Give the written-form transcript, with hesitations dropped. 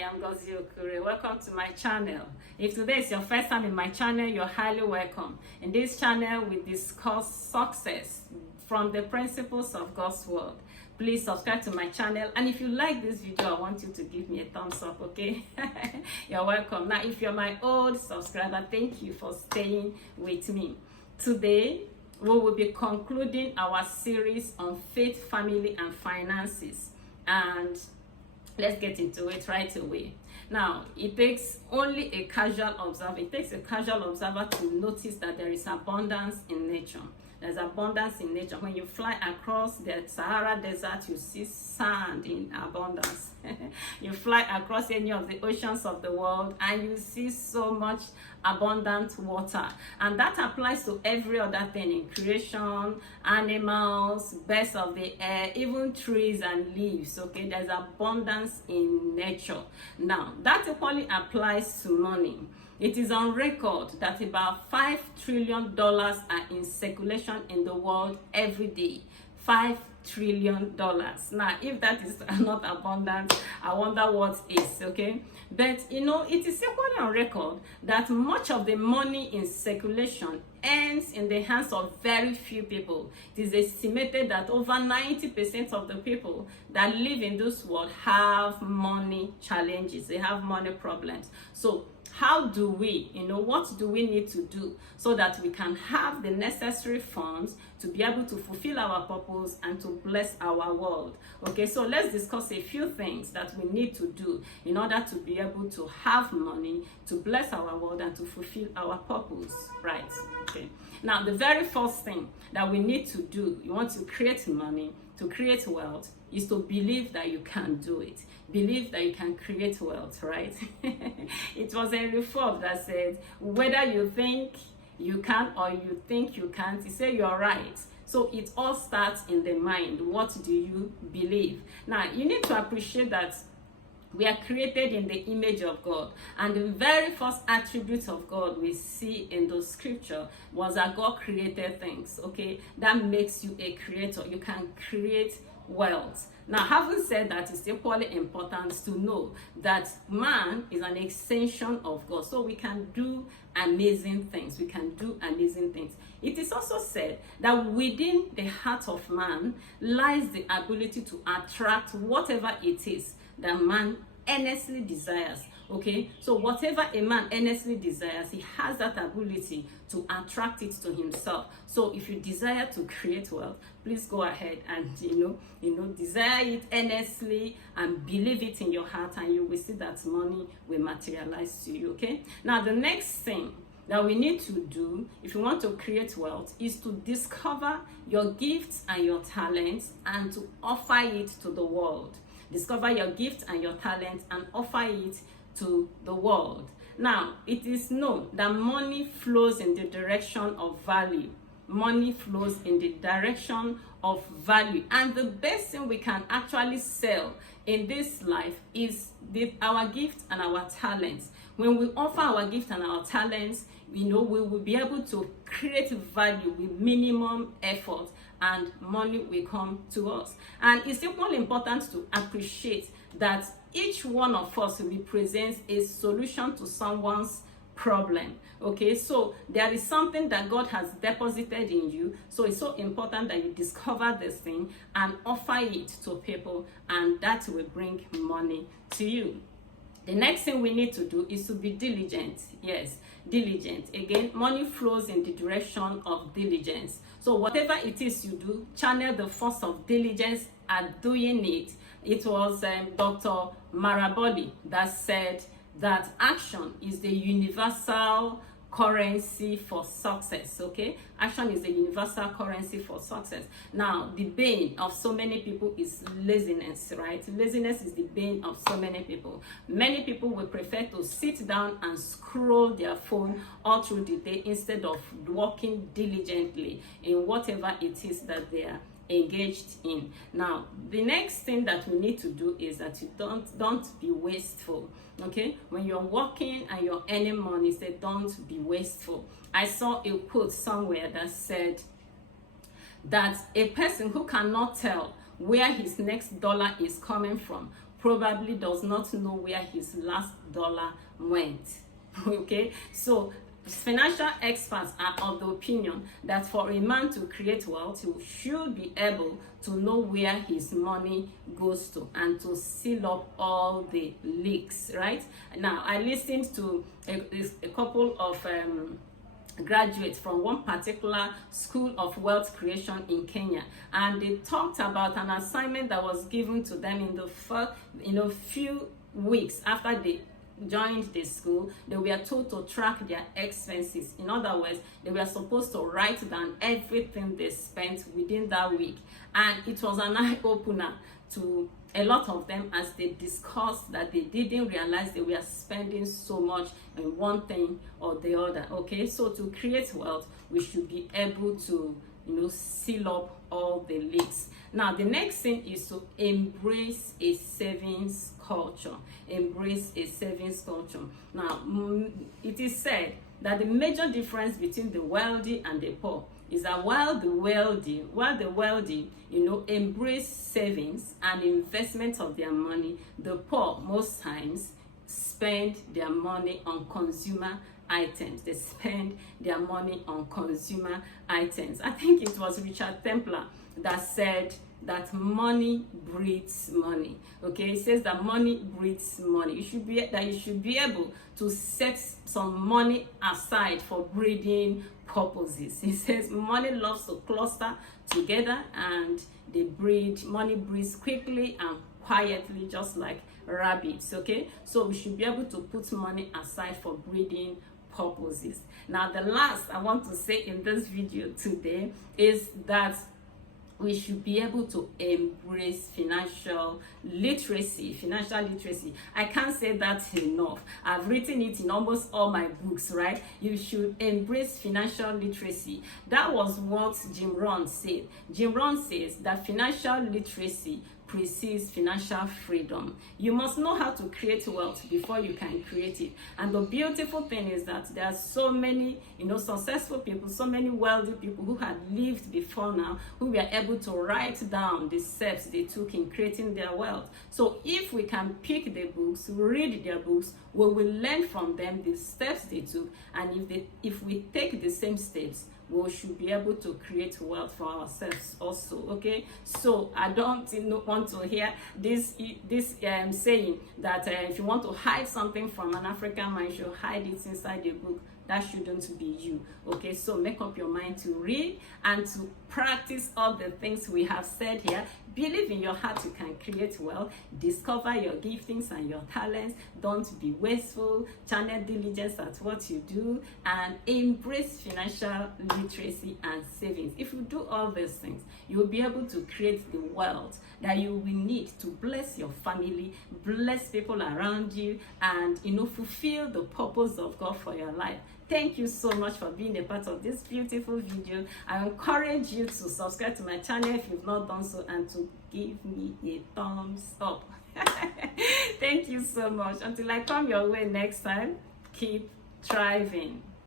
am Ngozi Okure. Welcome to my channel. If today is your first time in my channel, you're highly welcome. In this channel, we discuss success from the principles of God's word. Please subscribe to my channel, and if you like this video, I want you to give me a thumbs up, okay? You're welcome. Now, if you're my old subscriber, thank you for staying with me. Today, we will be concluding our series on faith, family, and finances. And let's get into it right away. Now, it takes only a casual observer. It takes a casual observer to notice that there is abundance in nature. There's abundance in nature. When you fly across the Sahara Desert, you see sand in abundance. You fly across any of the oceans of the world and you see so much abundant water. And that applies to every other thing in creation, animals, birds of the air, even trees and leaves. Okay, there's abundance in nature. Now, that equally applies to money. It is on record that about $5 trillion are in circulation in the world every day. $5 trillion. Now, if that is not abundant, I wonder what is, okay? But, you know, it is equally on record that much of the money in circulation ends in the hands of very few people. It is estimated that over 90% of the people that live in this world have money challenges. They have money problems. So, how do we, what do we need to do so that we can have the necessary funds to be able to fulfill our purpose and to bless our world? Okay, so let's discuss a few things that we need to do in order to be able to have money to bless our world and to fulfill our purpose, right? Okay, now the very first thing that we need to do, you want to create money, to create wealth, is to believe that you can do it. Believe that you can create wealth, right? It was Henry Ford that said, whether you think you can or you think you can't, he said you're right. So it all starts in the mind. What do you believe? Now, you need to appreciate that we are created in the image of God. And the very first attribute of God we see in the scripture was that God created things, okay? That makes you a creator. You can create wealth. Now, having said that, it's equally important to know that man is an extension of God. So we can do amazing things. We can do amazing things. It is also said that within the heart of man lies the ability to attract whatever it is that man earnestly desires. Okay, so whatever a man earnestly desires, he has that ability to attract it to himself. So if you desire to create wealth, please go ahead and desire it earnestly and believe it in your heart, and you will see that money will materialize to you. Okay, now the next thing that we need to do if you want to create wealth is to discover your gifts and your talents and to offer it to the world. Discover your gifts and your talents and offer it to the world. Now, it is known that money flows in the direction of value. Money flows in the direction of value. And the best thing we can actually sell in this life is our gifts and our talents. When we offer our gifts and our talents, we will be able to create value with minimum effort, and money will come to us. And it's equally important to appreciate that each one of us represents a solution to someone's problem. Okay, so there is something that God has deposited in you. So it's so important that you discover this thing and offer it to people, and that will bring money to you. The next thing we need to do is to be diligent. Yes, diligent. Again, money flows in the direction of diligence. So whatever it is you do, channel the force of diligence at doing it. It was Dr. Maraboli that said that action is the universal currency for success. Okay, action is the universal currency for success. Now, the bane of so many people is laziness, right? Laziness is the bane of so many people. Many people will prefer to sit down and scroll their phone all through the day instead of working diligently in whatever it is that they are engaged in. Now, the next thing that we need to do is that you don't be wasteful. Okay, when you're working and you're earning money, say don't be wasteful. I saw a quote somewhere that said that a person who cannot tell where his next dollar is coming from probably does not know where his last dollar went. Okay, so financial experts are of the opinion that for a man to create wealth, he should be able to know where his money goes to and to seal up all the leaks, right? Now, I listened to a couple of graduates from one particular school of wealth creation in Kenya, and they talked about an assignment that was given to them in the first, few weeks after they joined the school. They were told to track their expenses. In other words, they were supposed to write down everything they spent within that week, and it was an eye-opener to a lot of them as they discussed that they didn't realize they were spending so much in one thing or the other. Okay, so to create wealth, we should be able to seal up all the leaks. Now, the next thing is to embrace a savings culture. Embrace a savings culture. Now, it is said that the major difference between the wealthy and the poor is that while the wealthy, embrace savings and investment of their money, the poor most times spend their money on consumer items. They spend their money on consumer items. I think it was Richard Templar that said that money breeds money. Okay, it says that money breeds money. You should be able to set some money aside for breeding purposes. It says money loves to cluster together, and money breeds quickly and quietly, just like rabbits. Okay, so we should be able to put money aside for breeding purposes. Now, the last I want to say in this video today is that we should be able to embrace financial literacy. I can't say that enough. I've written it in almost all my books, right? You should embrace financial literacy. That was what Jim Rohn said. Jim Rohn says that financial literacy precedes financial freedom. You must know how to create wealth before you can create it. And the beautiful thing is that there are so many, successful people, so many wealthy people who had lived before now, who were able to write down the steps they took in creating their wealth. So if we can pick the books, read their books, we will learn from them the steps they took. And if we take the same steps, we should be able to create wealth for ourselves also. Okay, so I don't want to hear this saying that if you want to hide something from an African man, you should hide it inside a book. That shouldn't be you. Okay, so make up your mind to read and to practice all the things we have said here. Believe in your heart you can create wealth. Discover your giftings and your talents. Don't be wasteful. Channel diligence at what you do, and embrace financial literacy and savings. If you do all these things, you will be able to create the wealth that you will need to bless your family, bless people around you, and fulfill the purpose of God for your life. Thank you so much for being a part of this beautiful video. I encourage you to subscribe to my channel if you've not done so, and to give me a thumbs up. Thank you so much. Until I come your way next time, keep thriving.